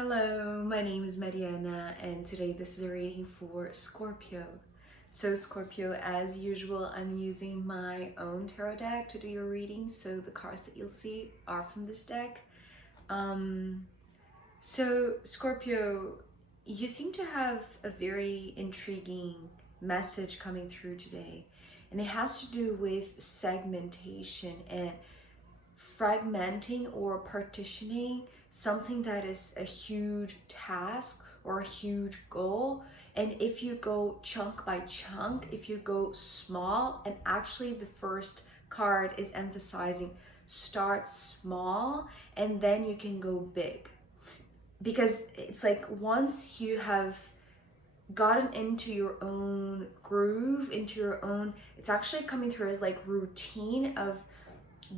Hello, my name is Mariana, and today this is a reading for Scorpio. So Scorpio, as usual, I'm using my own tarot deck to do your reading, so the cards that you'll see are from this deck. So Scorpio, you seem to have a very intriguing message coming through today, and it has to do with segmentation and fragmenting or partitioning something that is a huge task or a huge goal. And if you go chunk by chunk, if you go small, and actually the first card is emphasizing start small and then you can go big, because it's like once you have gotten into your own groove, into your own, it's actually coming through as like routine of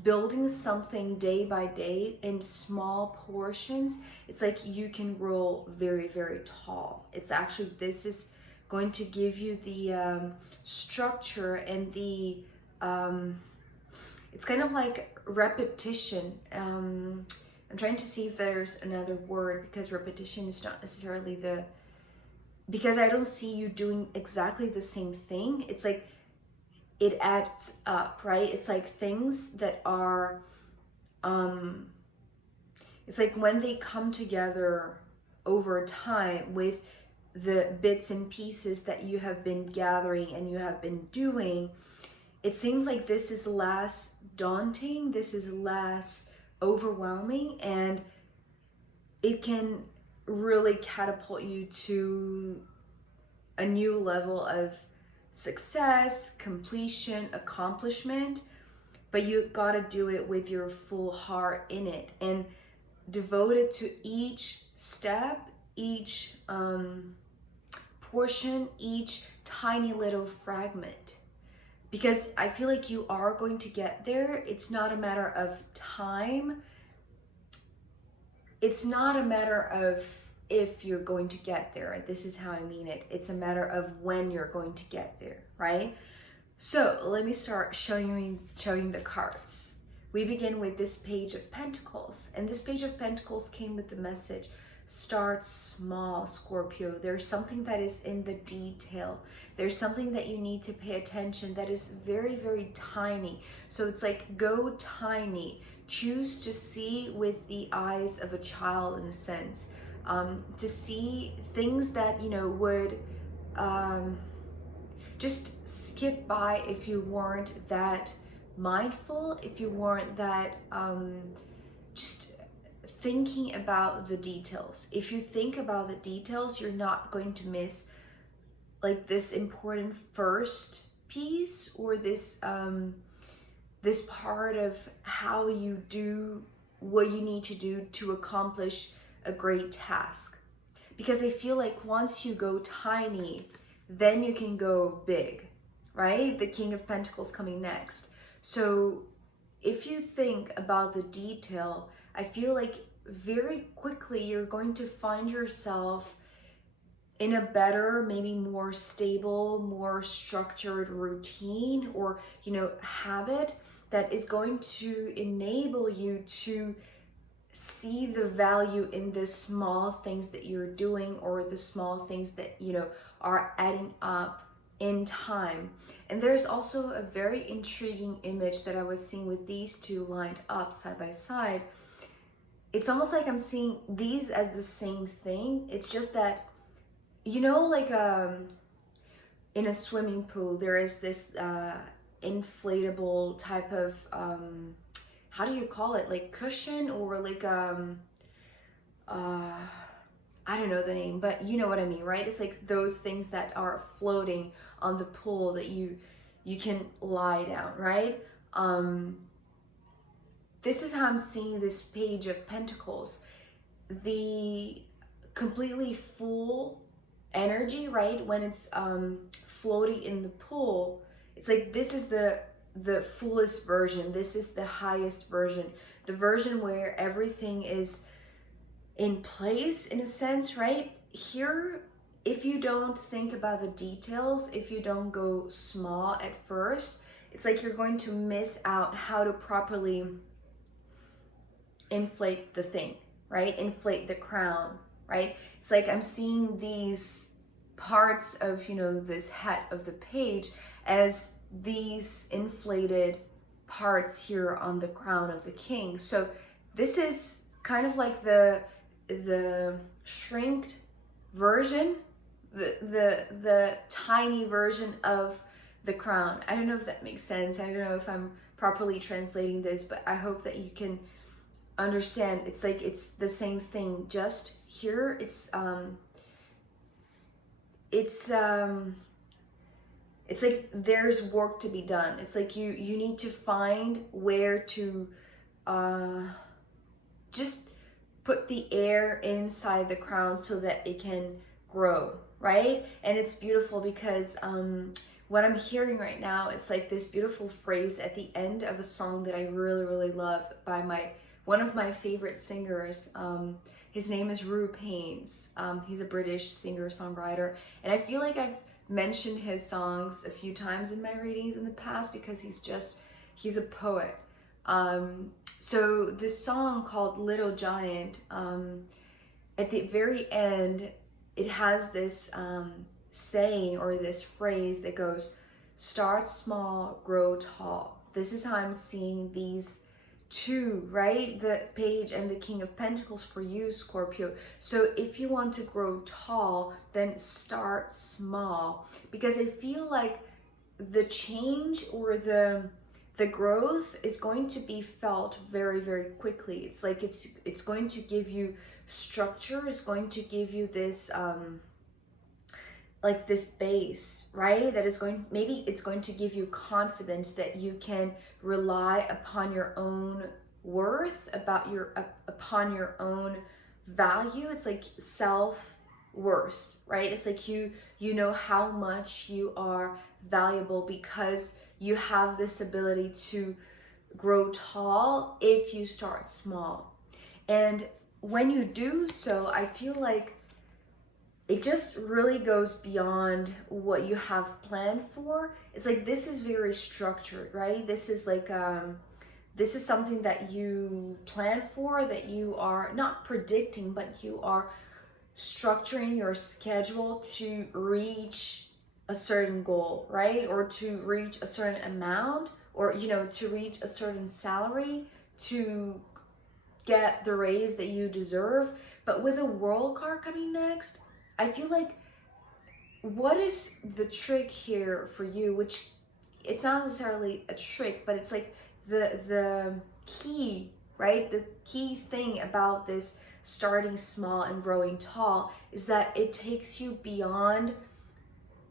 building something day by day in small portions. It's like you can grow very, very tall. It's actually, this is going to give you the structure and the it's kind of like repetition. I'm trying to see if there's another word, because repetition is not necessarily the, because I don't see you doing exactly the same thing. It's like it adds up, right? It's like things that are, it's like when they come together over time with the bits and pieces that you have been gathering and you have been doing, it seems like this is less daunting, this is less overwhelming, and it can really catapult you to a new level of success, completion, accomplishment. But you gotta do it with your full heart in it and devote it to each step, each portion, each tiny little fragment. Because I feel like you are going to get there. It's not a matter of time. It's not a matter of if you're going to get there. This is how I mean it. It's a matter of when you're going to get there, right? So let me start showing the cards. We begin with this Page of Pentacles, and this Page of Pentacles came with the message, start small, Scorpio. There's something that is in the detail. There's something that you need to pay attention that is very, very tiny. So it's like, go tiny. Choose to see with the eyes of a child, in a sense, to see things that, you know, would just skip by if you weren't that mindful, if you weren't that just thinking about the details. If you think about the details, you're not going to miss like this important first piece, or this this part of how you do what you need to do to accomplish a great task. Because I feel like once you go tiny, then you can go big, right? The King of Pentacles coming next. So if you think about the detail, I feel like very quickly you're going to find yourself in a better, maybe more stable, more structured routine, or, you know, habit that is going to enable you to see the value in the small things that you're doing, or the small things that, you know, are adding up in time. And there's also a very intriguing image that I was seeing with these two lined up side by side. It's almost like I'm seeing these as the same thing. It's just that, you know, like in a swimming pool, there is this inflatable type of how do you call it, like cushion, or like I don't know the name, but you know what I mean, right? It's like those things that are floating on the pool that you can lie down, right? This is how I'm seeing this Page of Pentacles. The completely full energy, right? When it's floating in the pool, it's like this is the fullest version. This is the highest version, the version where everything is in place, in a sense, right? Here, if you don't think about the details, if you don't go small at first, it's like you're going to miss out how to properly inflate the thing, right? Inflate the crown. right? It's like I'm seeing these parts of, you know, this head of the page as these inflated parts here on the crown of the king. So this is kind of like the shrinked version, the tiny version of the crown. I don't know if that makes sense. I don't know if I'm properly translating this, but I hope that you can understand. It's like it's the same thing, just here it's like there's work to be done. It's like you need to find where to just put the air inside the crown so that it can grow, right? And it's beautiful because what I'm hearing right now, it's like this beautiful phrase at the end of a song that I really love by one of my favorite singers. His name is Rue Paynes. He's a British singer-songwriter, and I feel like I've mentioned his songs a few times in my readings in the past because he's a poet. So this song called Little Giant, at the very end, it has this saying or this phrase that goes, start small, grow tall. This is how I'm seeing these two, right? The page and the King of Pentacles for you, Scorpio. So if you want to grow tall, then start small, because I feel like the change or the growth is going to be felt very quickly. It's like it's going to give you structure, it's going to give you this like this base, right? That is going, maybe it's going to give you confidence that you can rely upon your own worth, upon your own value. It's like self-worth, right? It's like you know how much you are valuable because you have this ability to grow tall if you start small. And when you do so, I feel like it just really goes beyond what you have planned for. It's like this is very structured, right? This is like this is something that you plan for, that you are not predicting, but you are structuring your schedule to reach a certain goal, right? Or to reach a certain amount, or, you know, to reach a certain salary, to get the raise that you deserve. But with a World card coming next, I feel like what is the trick here for you, which it's not necessarily a trick, but it's like the key, right? The key thing about this starting small and growing tall is that it takes you beyond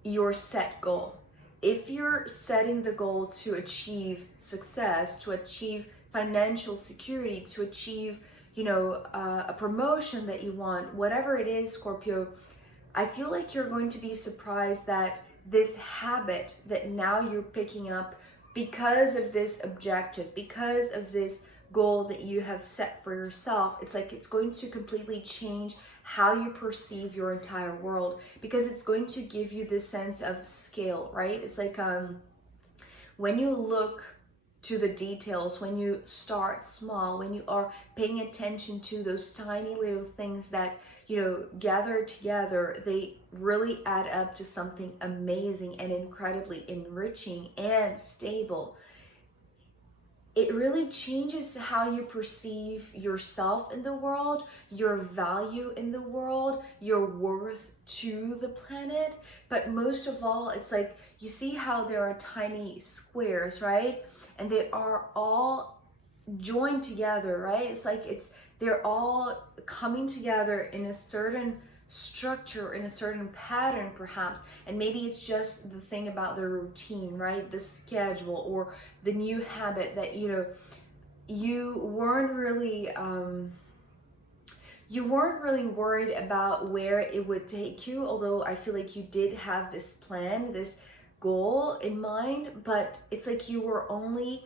your set goal. If you're setting the goal to achieve success, to achieve financial security, to achieve, you know, a promotion that you want, whatever it is, Scorpio, I feel like you're going to be surprised that this habit that now you're picking up because of this objective, because of this goal that you have set for yourself, it's like it's going to completely change how you perceive your entire world, because it's going to give you this sense of scale, right? It's like when you look to the details, when you start small, when you are paying attention to those tiny little things that, you know, gather together, they really add up to something amazing and incredibly enriching and stable. It really changes how you perceive yourself in the world, your value in the world, your worth to the planet. But most of all, it's like you see how there are tiny squares, right? And they are all joined together, right? It's like they're all coming together in a certain structure, in a certain pattern perhaps, and maybe it's just the thing about the routine, right? The schedule or the new habit that, you know, you weren't really worried about where it would take you, although I feel like you did have this plan, this goal in mind, but it's like you were only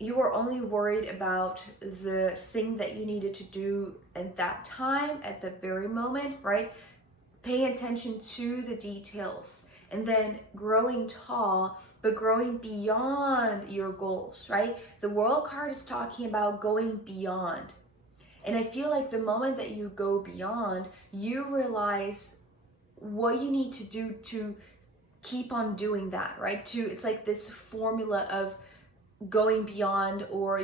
worried about the thing that you needed to do at that time, at the very moment, right? Paying attention to the details and then growing tall, but growing beyond your goals, right? The World card is talking about going beyond. And I feel like the moment that you go beyond, you realize what you need to do to keep on doing that, right? It's like this formula of going beyond, or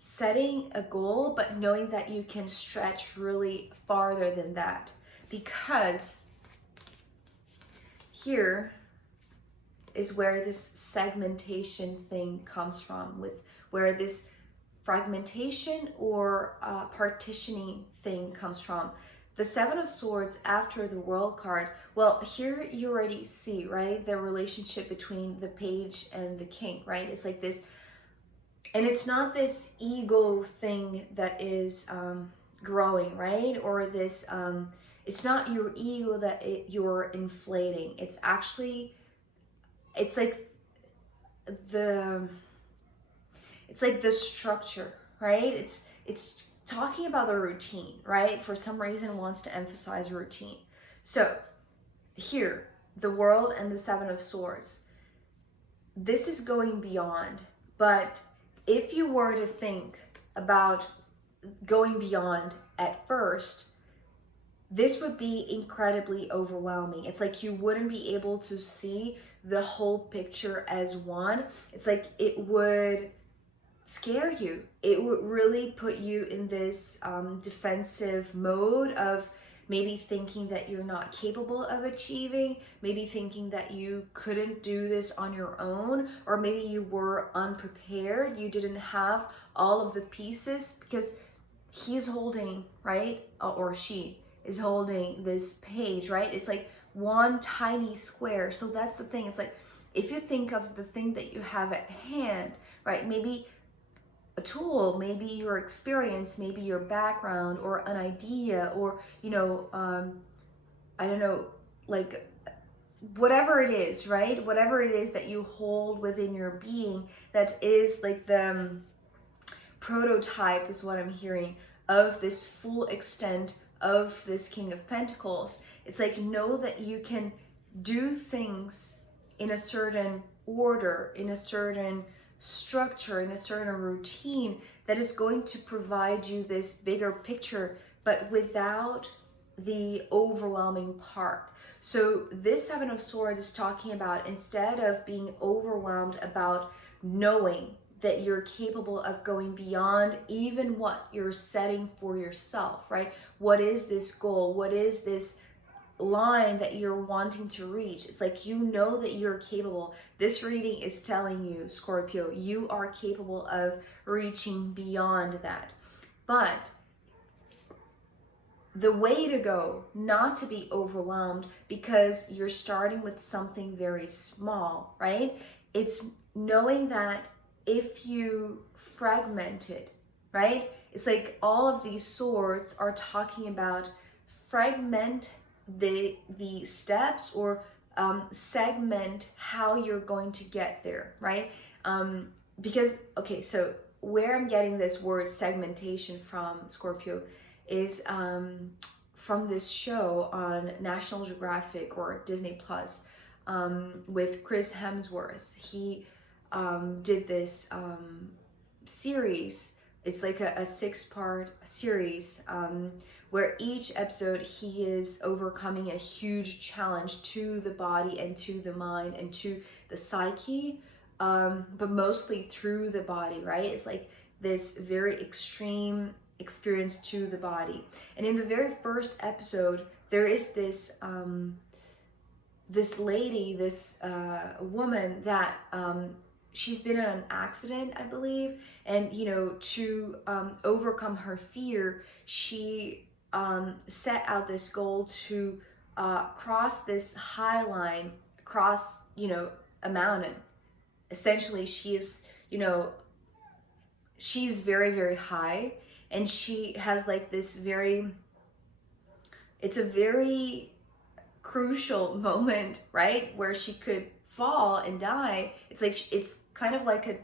setting a goal, but knowing that you can stretch really farther than that. Because here is where this segmentation thing comes from, with where this fragmentation or partitioning thing comes from. The Seven of Swords after the World card, well, here you already see, right, the relationship between the Page and the King, right? It's like this, and it's not this ego thing that is growing, right? Or this, it's not your ego that you're inflating. It's actually, it's like the structure, right? It's talking about the routine, right? For some reason it wants to emphasize routine. So here, the World and the Seven of Swords, this is going beyond. But if you were to think about going beyond at first, this would be incredibly overwhelming. It's like you wouldn't be able to see the whole picture as one. It's like it would scare you. It would really put you in this defensive mode of maybe thinking that you're not capable of achieving, maybe thinking that you couldn't do this on your own, or maybe you were unprepared, you didn't have all of the pieces, because he's holding, right, or she is holding this page, right? It's like one tiny square. So that's the thing. It's like, if you think of the thing that you have at hand, right, maybe a tool, maybe your experience, maybe your background, or an idea, or I don't know, like whatever it is, right? Whatever it is that you hold within your being, that is like the prototype, is what I'm hearing, of this full extent of this King of Pentacles. It's like, know that you can do things in a certain order, in a certain structure, in a certain routine that is going to provide you this bigger picture, but without the overwhelming part. So this Seven of Swords is talking about, instead of being overwhelmed, about knowing that you're capable of going beyond even what you're setting for yourself, right? What is this goal? What is this line that you're wanting to reach? It's like, you know that you're capable. This reading is telling you, Scorpio, you are capable of reaching beyond that. But the way to go, not to be overwhelmed, because you're starting with something very small, right? It's knowing that if you fragment it, right? It's like all of these swords are talking about fragment the steps, or segment how you're going to get there, right? Because, okay, so where I'm getting this word segmentation from, Scorpio, is from this show on National Geographic or Disney Plus, with Chris Hemsworth. He did this series. It's like a 6-part series, where each episode he is overcoming a huge challenge to the body and to the mind and to the psyche, but mostly through the body, right? It's like this very extreme experience to the body. And in the very first episode, there is this this lady, this woman that she's been in an accident, I believe, and to overcome her fear, she set out this goal to cross this high line, cross a mountain. Essentially, she is she's very, very high, and she has like this it's a very crucial moment, right, where she could fall and die. It's like, it's kind of like a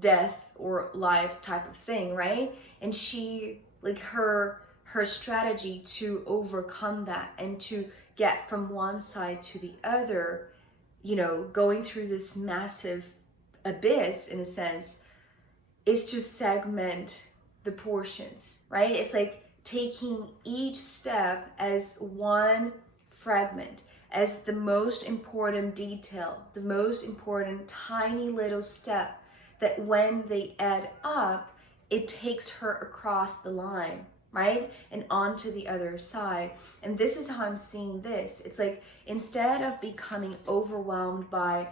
death or life type of thing, right? And she, like, her strategy to overcome that and to get from one side to the other, going through this massive abyss, in a sense, is to segment the portions, right? It's like taking each step as one fragment, as the most important detail, the most important tiny little step that when they add up, it takes her across the line, right? And onto the other side. And this is how I'm seeing this. It's like instead of becoming overwhelmed by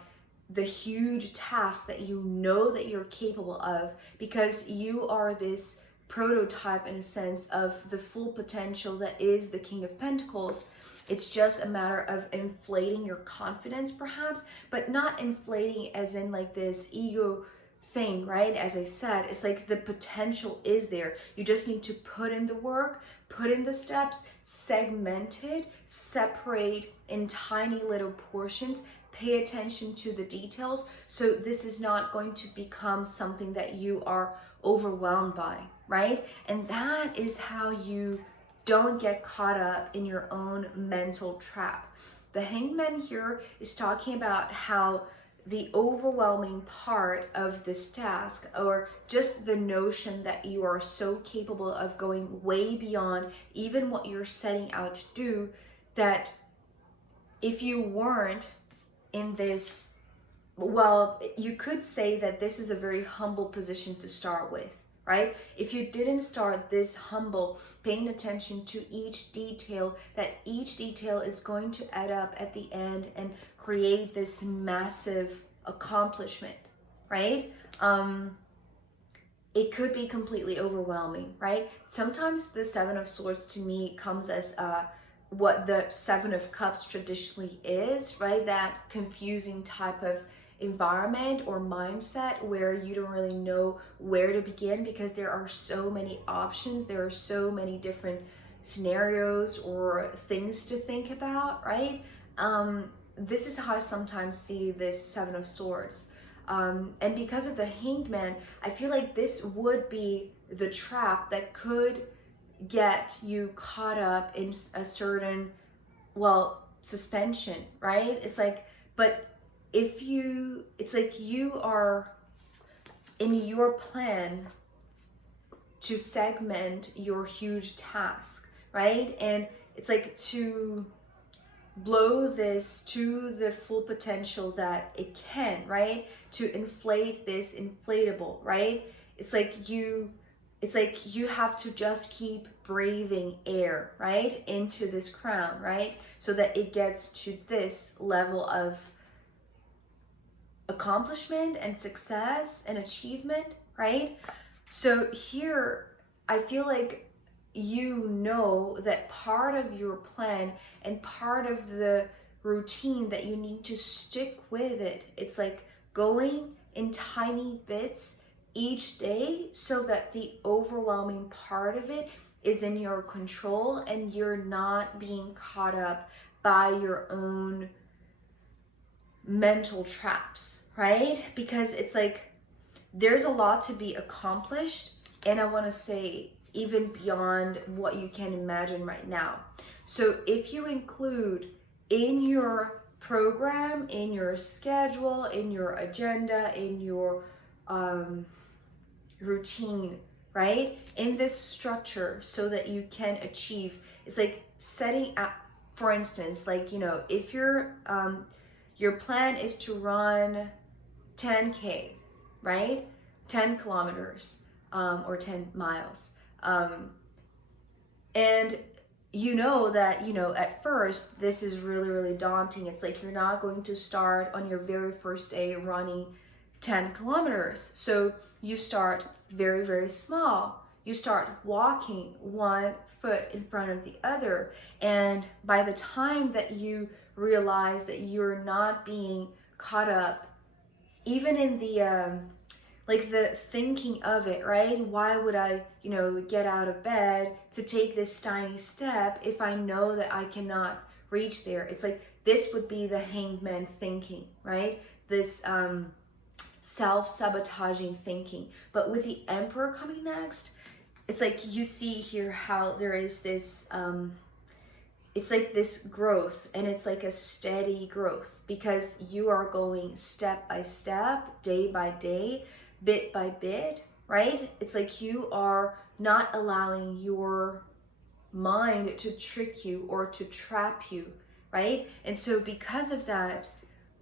the huge task that you know that you're capable of, because you are this prototype in a sense of the full potential that is the King of Pentacles. It's just a matter of inflating your confidence perhaps, but not inflating as in like this ego thing, right? As I said, it's like the potential is there. You just need to put in the work, put in the steps, segment it, separate in tiny little portions, pay attention to the details. So this is not going to become something that you are overwhelmed by, right? And that is how you don't get caught up in your own mental trap. The Hangman here is talking about how the overwhelming part of this task, or just the notion that you are so capable of going way beyond even what you're setting out to do, that if you weren't in this, well, you could say that this is a very humble position to start with, right? If you didn't start this humble, paying attention to each detail, that each detail is going to add up at the end and create this massive accomplishment, right? It could be completely overwhelming, right? Sometimes the Seven of Swords to me comes as what the Seven of Cups traditionally is, right? That confusing type of environment or mindset where you don't really know where to begin because there are so many options, there are so many different scenarios or things to think about, right? This is how I sometimes see this Seven of Swords. And because of the Hanged Man, I feel like this would be the trap that could get you caught up in a certain, well, suspension, right? It's like, but if you, it's like you are in your plan to segment your huge task, right? And it's like to blow this to the full potential that it can, right? To inflate this inflatable, right? It's like you have to just keep breathing air, right, into this crown, right? So that it gets to this level of accomplishment and success and achievement, right? So here, I feel like you know that part of your plan and part of the routine that you need to stick with it. It's like going in tiny bits each day so that the overwhelming part of it is in your control and you're not being caught up by your own mental traps, right? Because it's like there's a lot to be accomplished, and I want to say even beyond what you can imagine right now. So if you include in your program, in your schedule, in your agenda, in your routine, right, in this structure so that you can achieve, it's like setting up, for instance, like, you know, if your plan is to run 10K, right? 10 kilometers or 10 miles. And you know that, you know, at first, this is really, really daunting. It's like you're not going to start on your very first day running 10 kilometers. So you start very, very small. You start walking one foot in front of the other. And by the time that you realize that you're not being caught up, even in the like the thinking of it, right? Why would I, you know, get out of bed to take this tiny step if I know that I cannot reach there? It's like this would be the Hanged Man thinking, right? This self-sabotaging thinking. But with the Emperor coming next, it's like you see here how there is this it's like this growth, and it's like a steady growth because you are going step by step, day by day, bit by bit, right? It's like you are not allowing your mind to trick you or to trap you, right? And so because of that,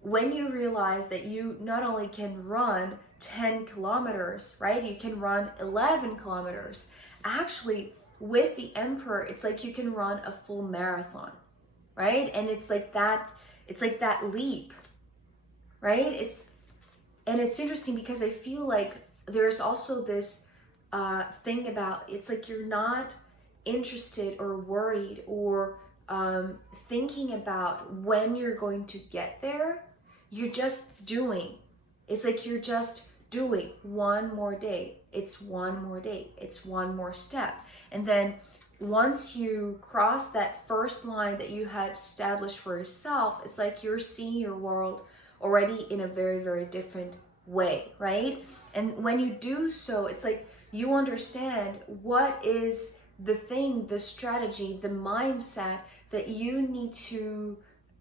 when you realize that you not only can run 10 kilometers, right? You can run 11 kilometers. Actually, with the Emperor, it's like you can run a full marathon, right? And it's like that leap, right? It's interesting because I feel like there's also this thing about, it's like you're not interested or worried or thinking about when you're going to get there. You're just doing. It's like you're just doing one more day. It's one more day. It's one more step. And then once you cross that first line that you had established for yourself, it's like you're seeing your world already in a very, very different way, right? And when you do so, it's like you understand what is the thing, the strategy, the mindset that you need to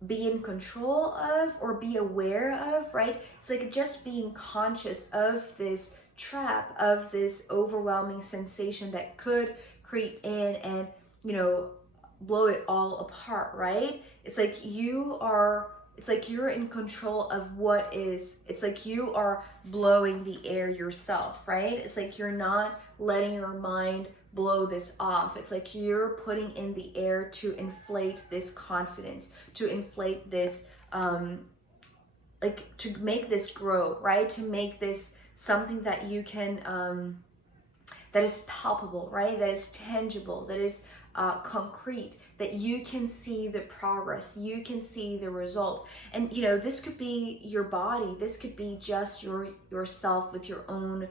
be in control of or be aware of, right? It's like just being conscious of this trap, of this overwhelming sensation that could creep in and, blow it all apart, right? It's like you're in control of what is. It's like you are blowing the air yourself, right? It's like you're not letting your mind blow this off. It's like you're putting in the air to inflate this confidence, to inflate this, like to make this grow, right? To make this something that you can, that is palpable, right? That is tangible, that is concrete, that you can see the progress, you can see the results. And this could be your body, this could be just yourself with your own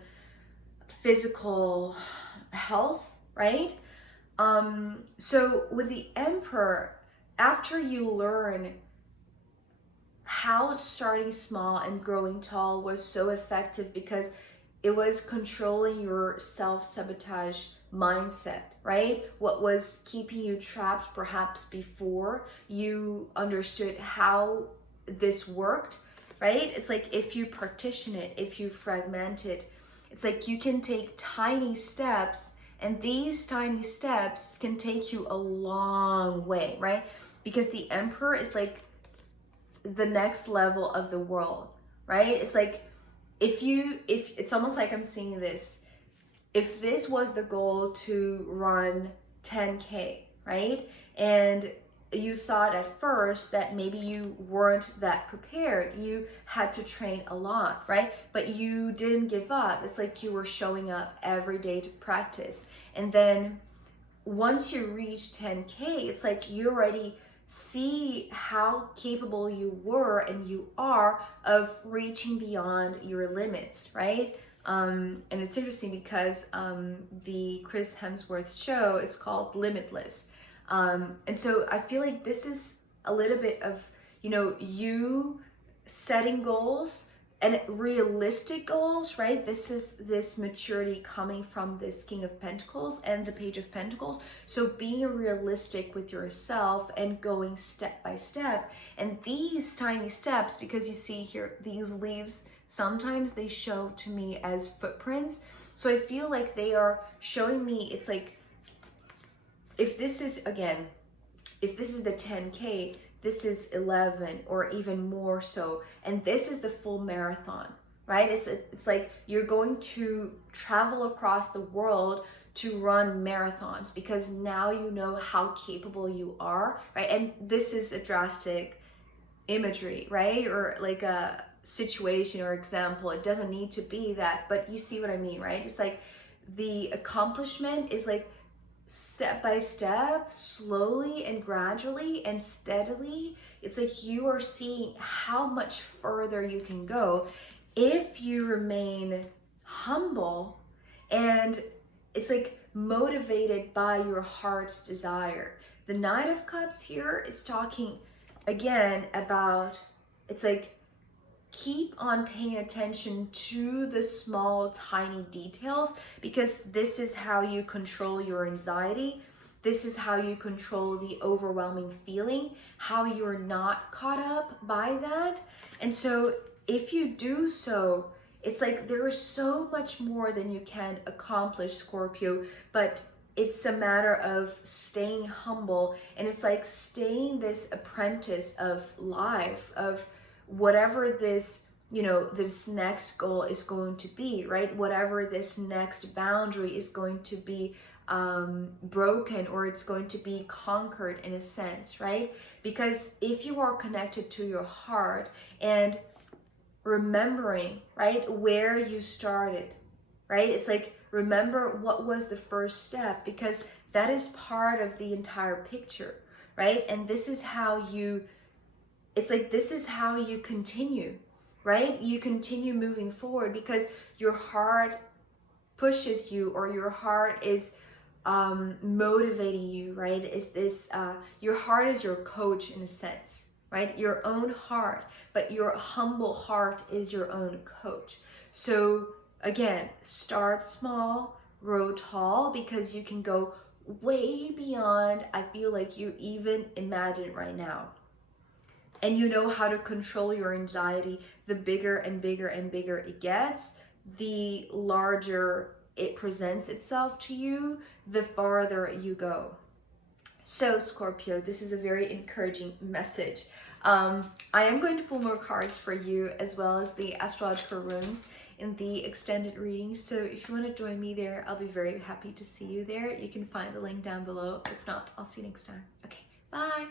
physical health, right? So with the Emperor, after you learn how starting small and growing tall was so effective because it was controlling your self-sabotage mindset, right? What was keeping you trapped perhaps before you understood how this worked, right? It's like if you partition it, if you fragment it, it's like you can take tiny steps, and these tiny steps can take you a long way, right? Because the Emperor is like the next level of the world, right? It's like if it's almost like I'm seeing this, if this was the goal to run 10K, right? And you thought at first that maybe you weren't that prepared, you had to train a lot, right? But you didn't give up. It's like you were showing up every day to practice. And then once you reach 10K, it's like you already see how capable you were and you are of reaching beyond your limits, right? And it's interesting because the Chris Hemsworth show is called Limitless. And so I feel like this is a little bit of, you setting goals and realistic goals, right? This is this maturity coming from this King of Pentacles and the Page of Pentacles. So being realistic with yourself and going step by step. And these tiny steps, because you see here, these leaves, sometimes they show to me as footprints. So I feel like they are showing me, it's like, if this is the 10K, this is 11 or even more so, and this is the full marathon, right? It's like you're going to travel across the world to run marathons because now you know how capable you are, right? And this is a drastic imagery, right? Or like a situation or example. It doesn't need to be that, but you see what I mean, right? It's like the accomplishment is like step by step, slowly and gradually and steadily. It's like you are seeing how much further you can go if you remain humble, and it's like motivated by your heart's desire. The Knight of Cups here is talking again about, it's like, keep on paying attention to the small, tiny details, because this is how you control your anxiety. This is how you control the overwhelming feeling, how you're not caught up by that. And so if you do so, It's like there is so much more than you can accomplish, Scorpio, but it's a matter of staying humble, and it's like staying this apprentice of life, of whatever this, you know, this next goal is going to be, right? Whatever this next boundary is going to be broken, or it's going to be conquered in a sense, right? Because if you are connected to your heart and remembering, right, where you started, right? It's like, remember what was the first step, because that is part of the entire picture, right? And this is how you, it's like, this is how you continue, right? You continue moving forward because your heart pushes you, or your heart is motivating you, right? Is this, your heart is your coach in a sense, right? Your own heart, but your humble heart is your own coach. So again, start small, grow tall, because you can go way beyond, I feel like, you even imagine right now. And you know how to control your anxiety. The bigger and bigger and bigger it gets, the larger it presents itself to you, the farther you go. So Scorpio, this is a very encouraging message. I am going to pull more cards for you, as well as the astrological runes in the extended reading. So if you want to join me there, I'll be very happy to see you there. You can find the link down below. If not, I'll see you next time. Okay, bye.